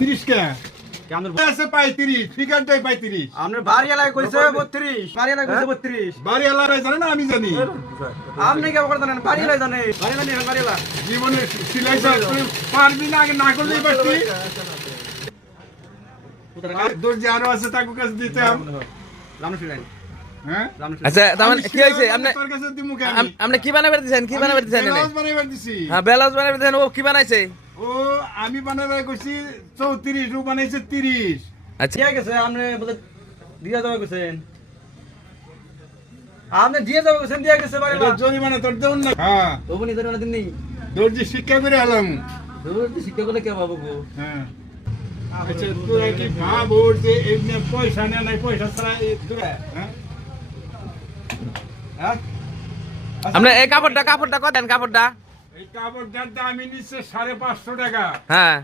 30 কে আছে 35 ফিগার দেই 35 আপনার বাড়ি এলাকায় কইছে 32 বাড়ি এলাকায় কইছে 32 বাড়ি এলাকায় জানেন না আমি জানি আপনি কি করে জানেন বাড়ি এলাকায় জানেন বাড়ি এলাকা জীবনে সিলাই পারবি না আগে না করলেই পারতি দূর যে আরো আছে তাকে কাছে দিতাম রামন সিলাই হ্যাঁ আচ্ছা তার মানে কি হইছে আপনি তোর কাছে দিমু কে আপনি কি বানাবার দিছেন কি বানাবার দিছেন ব্লাউজ বানাইবার দিছি হ্যাঁ ব্লাউজ বানাবার দিছেন ও কি বানাইছে ও আমি বানাইবার কইছি 34 ও বানাইছে 30 আচ্ছা ঠিক আছে আপনি বলে দিয়া যাবে কইছেন আপনি দিয়ে যাবে কইছেন দিয়া গেছে বাড়ি এটা জরিমানা তোর দেউন না হ্যাঁ ওবনি ধরে না দিন নেই দর্জি শিক্ষা করে আলাম দূর শিক্ষা করলে কে বাবু গো হ্যাঁ আচ্ছা তুই কি ভাব ওর যে এমনি পয়সা না নাই পয়সা ছাড়া এই দূরে হ্যাঁ হ্যাঁ আপনি এই কাপড়টা কত দেন কাপড়টা এই কাপড়টার দাম নিচ্ছে 550 টাকা হ্যাঁ